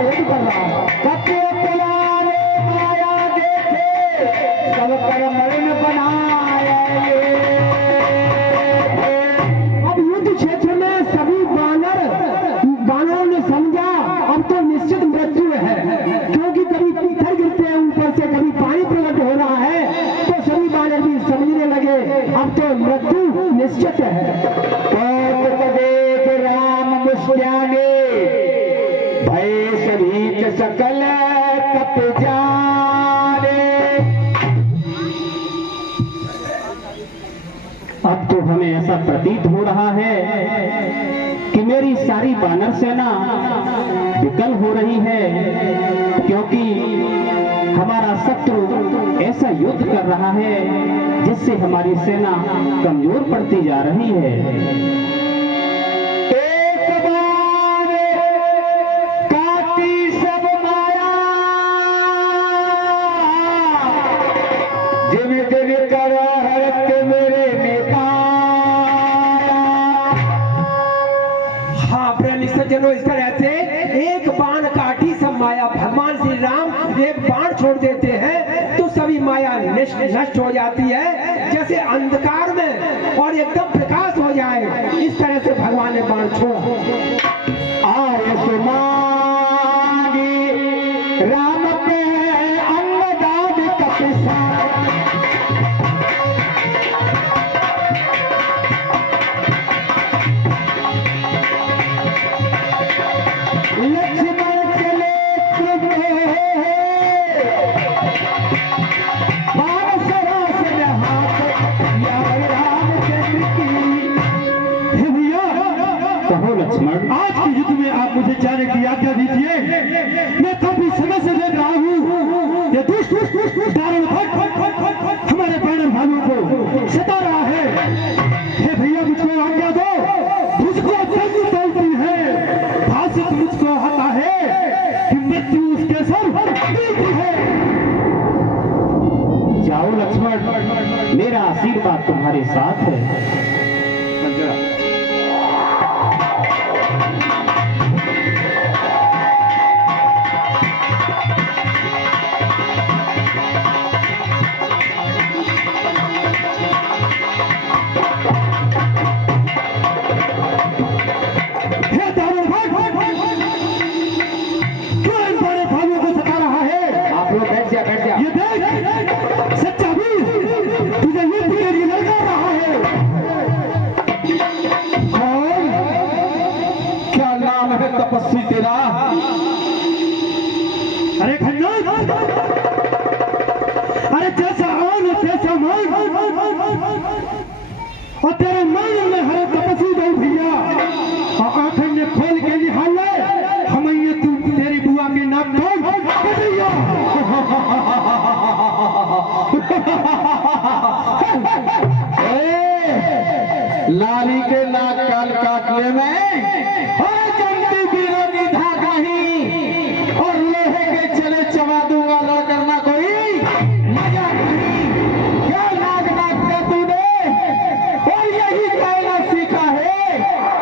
Red कर रहा है। कपे पुराने माया देखे सब कर मरण बनाए। अब युद्ध क्षेत्र में सभी बानरों ने समझा अब तो निश्चित मृत्यु है, क्योंकि कभी पत्थर गिरते हैं ऊपर से, कभी पानी प्रकट हो रहा है, तो सभी बानर भी समझने लगे अब तो मृत्यु निश्चित है। तो देख राम मुस्क्याने भय सभी सकल कप जाने। अब तो हमें ऐसा प्रतीत हो रहा है कि मेरी सारी बानर सेना विकल हो रही है, क्योंकि हमारा शत्रु ऐसा युद्ध कर रहा है जिससे हमारी सेना कमजोर पड़ती जा रही है। एक बार काटी सब माया जिम जिम कर हरत मेरे नेता। हाँ प्रिय सज्जनों, इस तरह से एक बाण काटी सब माया। भगवान श्री राम एक बाण छोड़ देते हैं तो सभी माया नष्ट हो जाती है, जैसे अंधकार में और एकदम प्रकाश हो जाए, इस तरह से भगवान ने बाण छोड़ा। राम के अन्नदान कपिसा लक्ष्मण चले कहो लक्ष्मण, आज के युद्ध में आप मुझे जाने की आज्ञा दीजिए। मैं काफी समय से देख रहा हूँ ये दुष्ट दारुण भक्त हमारे बानर भाइयों को सता रहा है। हे भैया मुझको आज्ञा दो, मुझको जल्दी बोलती है, भाषित मुझको आता है कि मृत्यु उसके सर मिलती है। जाओ लक्ष्मण, मेरा आशीर्वाद तुम्हारे साथ है। तपस्वी तेरा? अरे खन्ना, अरे जैसा आन तैसा मान, और तेरे मान में हरे तपस्वी दो भैया, और आंखें में खोल के निहाल ले हम ये तू तेरी बुआ के नाम कौन भैया। लाली के नाक कान काटने में और लोहे के चले चबा दूंगा, लड़ करना कोई मजा नहीं। क्या नाक नाक का तूने और यही कहना सीखा है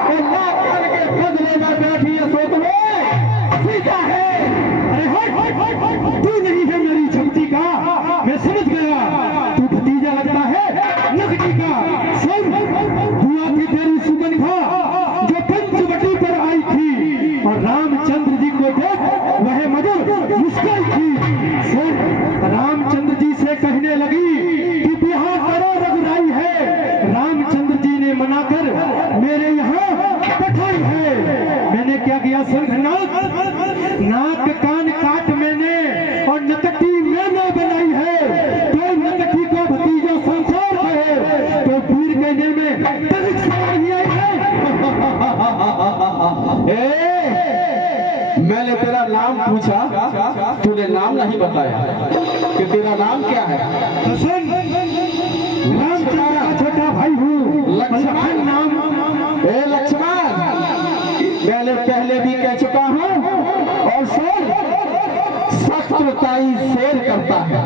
कि नाक कान के बदले में बैठी है सो तुम्हें सीखा है। अरे हट, तू नहीं है मेरी झमटी का, मैं समझ गया, तू भतीजा लगता है नकटी का। सुन, बुआ की तेरी सुगंधा जो पंचवटी पर आई थी और रामचंद्र जी को देख वह मधुर मुस्काई थी। सुन, रामचंद्र जी से कहने लगी कि बिहार करो रघुराई है। रामचंद्र जी ने मनाकर मेरे यहाँ बैठाई है। मैंने क्या किया? सुन, नाक कान काट मैंने और नकटी मैंने बनाई है। तो नकटी को भतीजा संसार कहे तो वीर कहने में तनिक शर्म नहीं आई है। मैंने तेरा नाम पूछा, तूने नाम नहीं बताया कि तेरा नाम क्या है। तो सुन, रामचंद्र का छोटा भाई हूँ लक्ष्मण नाम। लक्ष्मण, मैंने पहले भी कह चुका हूँ, और सुन, शत्रुताई शेर करता है,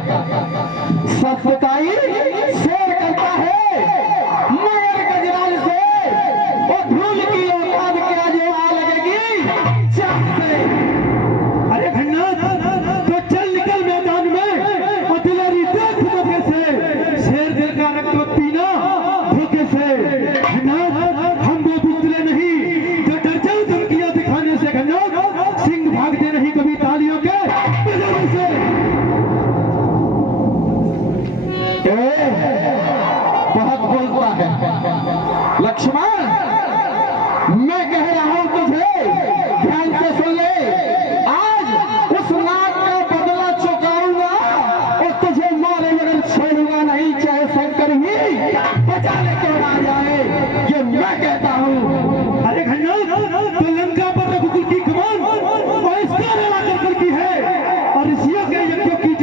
शत्रुताई शेर करता है, मगर गजराज से और धूल की औकात क्या जो आ लगेगी चाक से।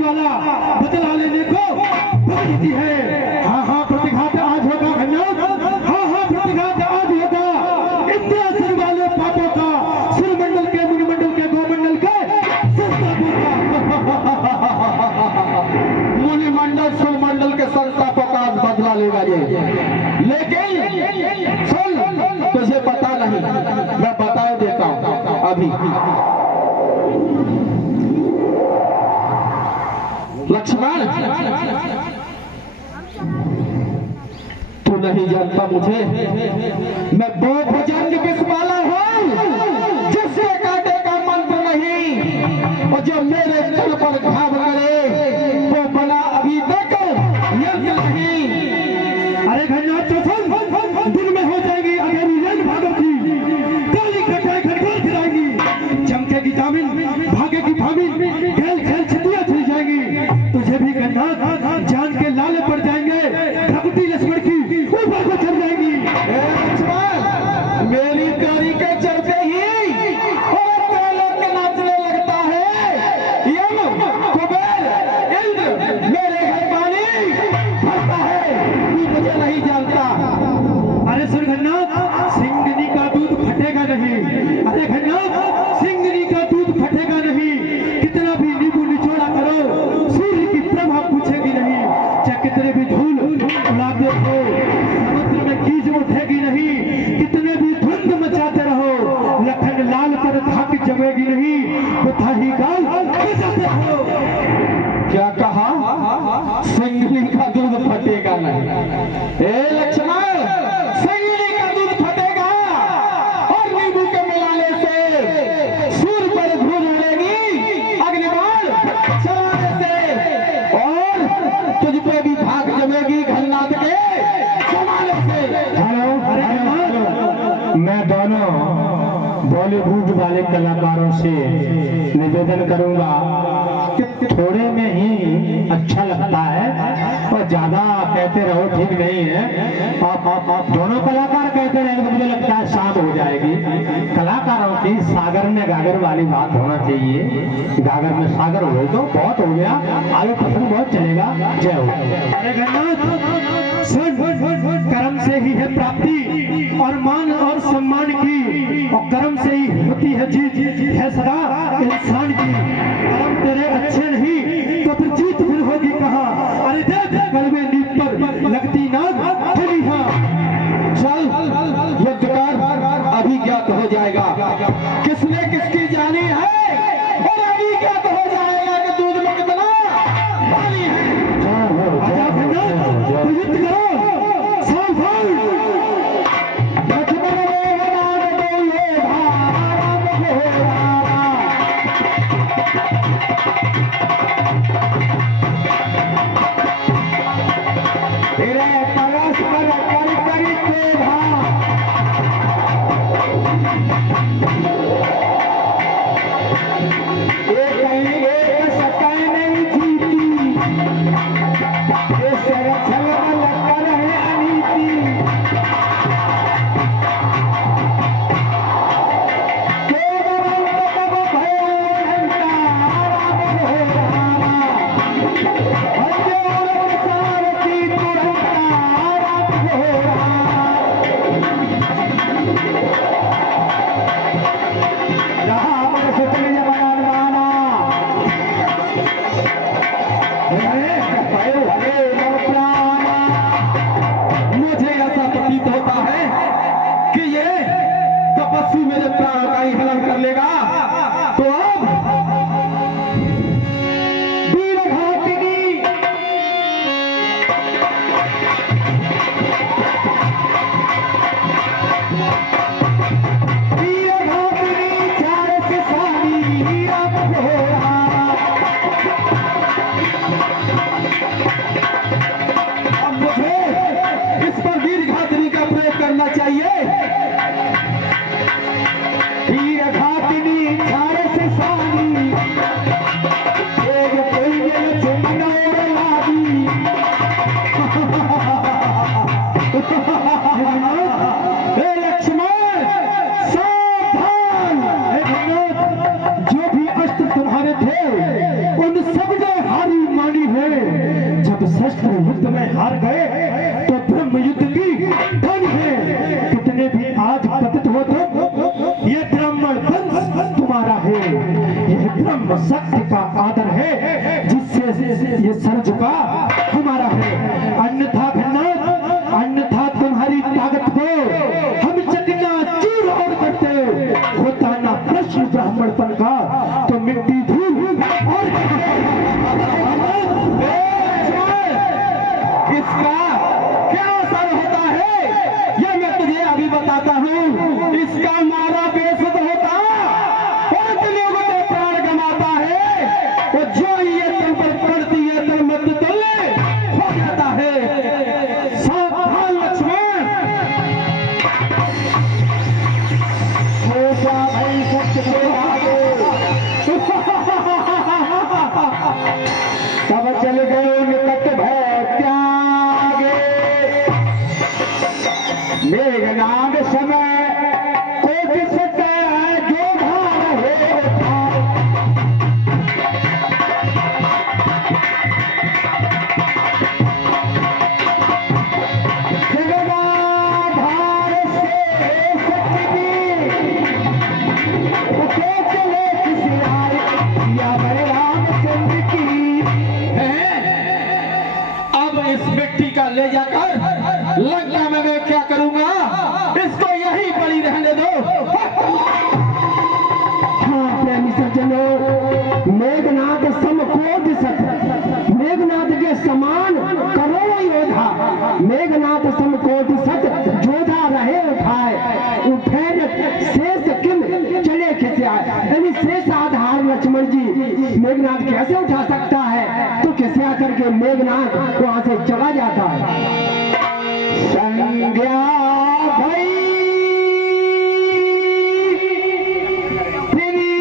वाला बदला लेने को बदलती है। हाँ हाँ प्रतिघात आज होगा घन्यों, हाँ हाँ प्रतिघात आज होगा। इंद्र सिर वाले पापों का, सुरमंडल के, मुनिमंडल के, गोमंडल के मुनिमंडल सुरमंडल के संस्थापकों का आज बदला लेगा ये। लेकिन सुन, तुझे पता नहीं, मैं बता देता हूं अभी। लक्ष्मण, तू नहीं जानता मुझे, मैं वो भुजंग विषमाला हूं जिससे काटे का मंत्र नहीं, और जो मेरे दिल पर घाव करे वो बना अभी तक यंत्र नहीं। अरे घन्यों तो सुन, दिन में हो जाएगी अधेरी रंग भागों की, काली घटाएं घटघट गिराएंगी, चमकेगी दामिन, भागेगी भामिन, खेल खेल छतियां चली जाएंगी। तुझे भी गन्ना जान के लाले पड़ जाएंगे, भगवती लक्ष्मण की ऊपर को चढ़ जाएगी। मेरी प्यारी के चलते ही और लोग के नाचने लगता है। यम, कुबेर, इंद्र मेरे घर पानी भरता है, तू मुझे नहीं जानता। अरे सुन घन्ना, सिंगनी का दूध फटेगा नहीं। अरे घन्ना, सिंगनी का दूध फटेगा नहीं। कितना भी नींबू निचोड़ा करो, सूर्य की प्रभा पूछेगी नहीं। चाहे कितने भी धूल उड़ाते हो, समुद्र में कीज उठेगी नहीं। कितने भी धुंध मचाते रहो, लखन लाल पर धाक जमेगी नहीं। बुधाही गाल बजाते हो। क्या कहा? सिंगनी का दूध फटेगा नहीं। ए लक्ष्मण, सिंगनी का दूध फटेगा और नींबू के मिलाने से सूर्य पर धूल उड़ेगी, अग्निबाण चलाने से, और तुझ पे भी भाग जमेगी घननाथ के जमाने से। हेलो, मैं दोनों बॉलीवुड वाले कलाकारों से निवेदन करूंगा कि थोड़े में ही अच्छा लगता है और ज्यादा कहते रहो ठीक नहीं है। आप दोनों कलाकार कहते रहेंगे तो मुझे लगता है शाम हो जाएगी। कलाकारों की सागर में गागर वाली बात होना चाहिए। गागर में सागर हो तो बहुत हो गया, आगे प्रसंग बहुत चलेगा। जय हो। अरे गन्ना सुन, कर्म से ही है प्राप्ति और मान और सम्मान की, और कर्म से ही होती है जीत है सदा इंसान की। कर्म तेरे अच्छे नहीं तो फिर जीत फिर होगी कहाँ? अरे देख कलवे नींद पर लगती नाग खुली। हाँ चल युद्ध कर, अभी ज्ञात हो जाएगा किसने किसकी जानी है, और अभी ज्ञात हो जाएगा कि दूध में कितना पानी है। आजा भैया, तो युद्ध करो। सावधान। लक्ष्मण रे राम बोले राम बोले तेरे परस्पर कर करके एक सकाय नहीं जीती, ये सरछल लग रहे अनीति। केवल तब भयो घंटा राम हो शस्त्र युद्ध में हार गए तो ब्रह्म युद्ध की धन है। कितने भी आज पतित हो तो ये ब्राह्मण वंश तुम्हारा है। यह ब्रह्म शक्ति का आदर है जिससे ये सर झुका हमारा है। अन्यथा भिन्ना, अन्यथा तुम्हारी ताकत को हम चकनाचूर और करते। होता ना प्रश्न ब्राह्मणपन का तो मिट्टी धूल और इसका क्या असर होता है यह मैं तुझे अभी बताता हूँ। इसका मारा बेसुध होता, बहुत लोगों को प्राण गंवाता है। वो जो ये तल पर पड़ती है तल मत तले हो जाता है। सावधान लक्ष्मण, छोटा भाई सत्य के आगे तब चले गए निकट भय त्यागे। मेघनाद समय कोटि सतह जो धार है धार। जगदाधार से शक्ति उठे चले किसी आए या बड़े रामचंद्र की है। अब इस मिट्टी का ले जाकर लंका में मैं क्या करूंगा, इसको यही बलि रहने दो। हाँ प्रेमी सज्जनों, मेघनाथ समकोट सत, मेघनाथ के समान करोड़ों योद्धा, मेघनाथ समकोट सत जोधा रहे उठाए, उठे शेष किम चले खिसे आए। यानी शेष आधार लक्ष्मण जी मेघनाथ कैसे उठा सकता है, तो कैसे आकर के मेघनाथ वहां से चला जाता है। संज्ञा भई तेरी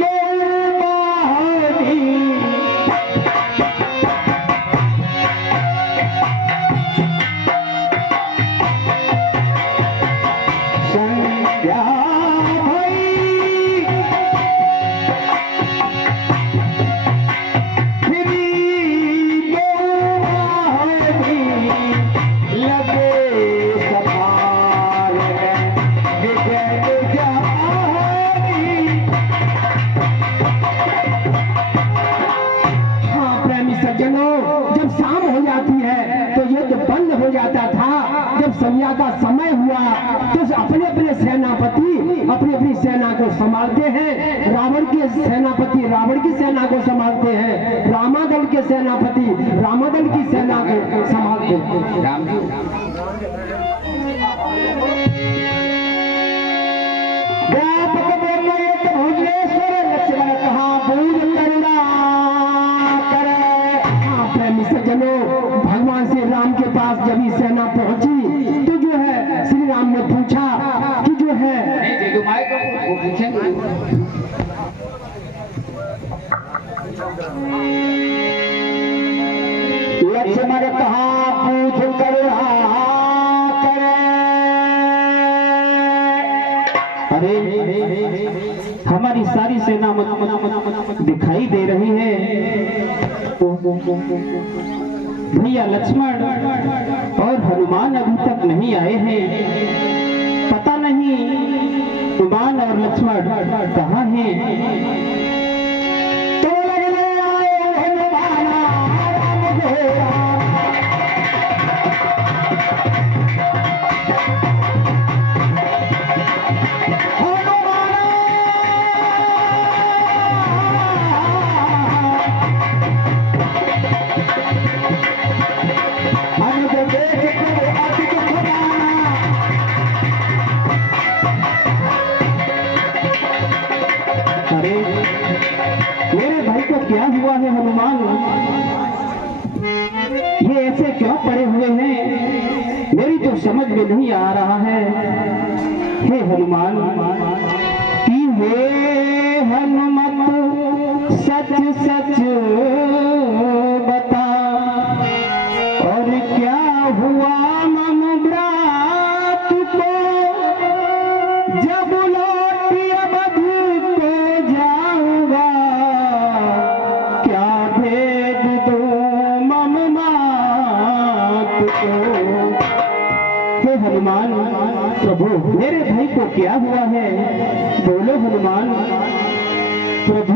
गौरवानी, संज्ञा भई तेरी गौरवानी। लगे सवार विजय जानी। हाँ प्रेमी सज्जनों, जब शाम हो जाती है तो युद्ध बंद हो जाता था। जब संध्या का समय हुआ तो अपने अपने सेनापति अपनी अपनी सेना को संभालते हैं। रावण के सेनापति रावण की सेना को संभालते हैं, रामादल के सेनापति रामादल की सेना को संभालते हैं। व्यापक ब्रह्म एक भुवनेश्वर लक्ष्मण कहा बूझ करुणा करे। हाँ प्रेमी सज्जनों, भगवान श्री राम के पास जब ये सेना पहुंची तो जो है श्री राम ने पूछा कि जो है लक्ष्मण कहा पूछ करुणा करे। अरे हमारी सारी सेना दिखाई दे रही है। भैया लक्ष्मण और हनुमान अभी तक नहीं आए हैं। पता नहीं हनुमान और लक्ष्मण कहाँ हैं। तो लगने आए हनुमान राम घोड़ा। अरे मेरे भाई को क्या हुआ है हनुमान, ये ऐसे क्यों पड़े हुए हैं, मेरी तो समझ में नहीं आ रहा है। हे हनुमान कि हे हनुमत सच सच बता, और क्या हुआ मम भ्रात को, जब लौटी अवध को जाऊंगा, क्या भेद दो मम माँ क्या हुआ है, बोलो हनुमान। प्रभु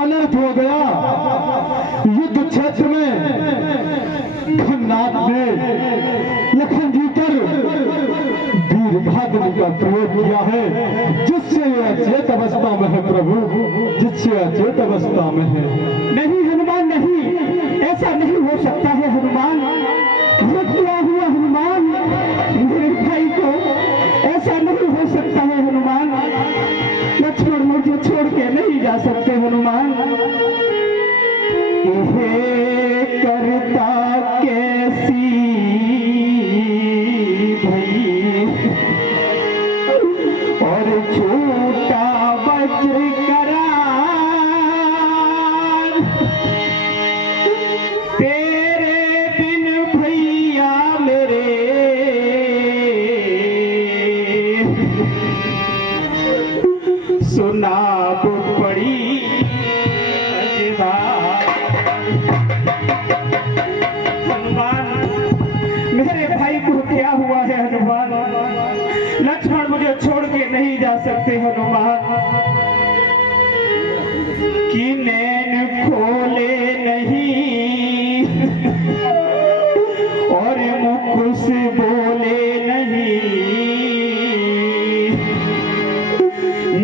अनर्थ हो गया। युद्ध क्षेत्र में खन्नाथ ने लखन जी पर वीरभाग्नि का प्रयोग किया है, जिससे यह अचेत अवस्था में है प्रभु, जिससे अचेत अवस्था में है। नहीं हनुमान नहीं, ऐसा नहीं हो सकता है हनुमान। ये क्या हुआ हनुमान, मेरे भाई को ऐसा नहीं हो सकता है हनुमान। लक्ष्मण मुझे छोड़ के नहीं जा सकते हनुमान। ये करता कैसी भई और छोटा वज्र करार, तेरे बिन भैया मेरे सुनाब पड़ी हनुमान। मेरे भाई को क्या हुआ है हनुमान, लक्ष्मण मुझे छोड़ के नहीं जा सकते हनुमान। कि नैन खोले नहीं और मुख से बोले नहीं,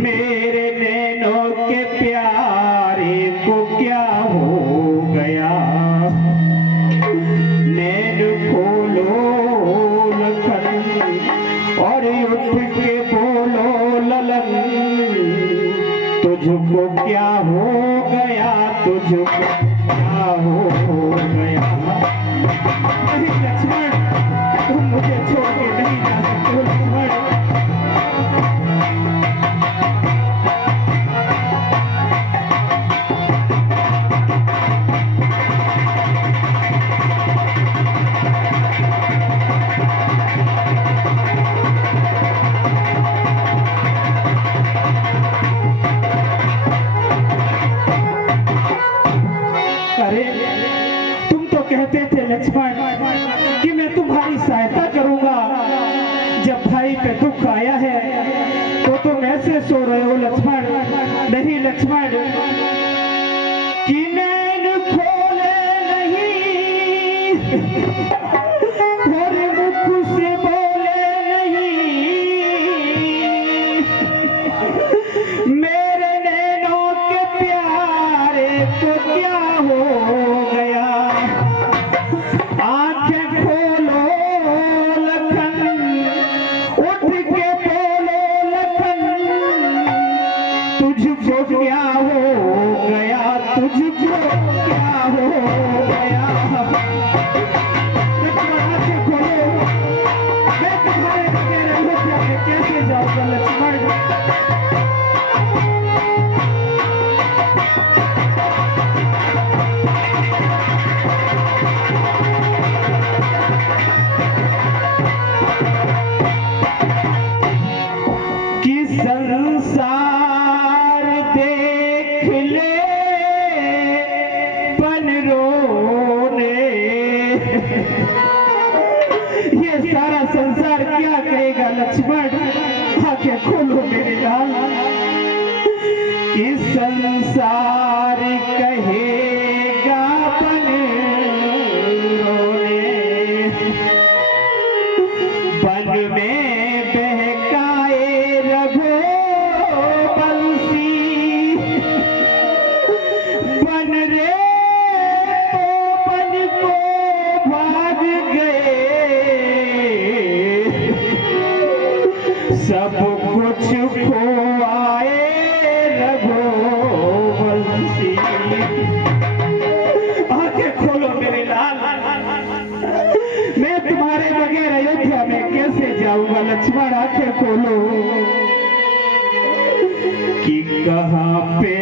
मेरे नैनों के प्यारे को क्या हो गया। नैन खोलो लखन और उठ के बोलो ललन, तुझको क्या हो गया, तुझको क्या हो गया। नहीं लक्ष्मण, तुम मुझे छोड़ के नहीं जा सकते लक्ष्मण। तुम तो कहते थे लक्ष्मण कि मैं तुम्हारी सहायता करूंगा, जब भाई पे दुख आया है तो तुम ऐसे सो रहे हो लक्ष्मण। नहीं लक्ष्मण, कि नैन खोले नहीं और मुख से बोले नहीं, मेरे नैनों के प्यारे को क्या हो गया। आंखें खोलो लखन, उठ के बोलो लखन, तुझको क्या हो गया, तुझको क्या हो गया। आंखें खोलो, मैं तुम्हारे बगैर अयोध्या में कैसे जाऊंगा लक्ष्मण। संसार देख ले पन रोने, ये सारा संसार क्या कहेगा लक्ष्मण। आंखें खोलो मेरे लाल, कि संसार कहेगा पन रोने, बन में सब कुछ खोआए रघुवंशी। आंखें खोलो मेरे लाल, मैं तुम्हारे बगैर अयोध्या में कैसे जाऊंगा लक्ष्मण। आंखें खोलो, कि कहाँ पे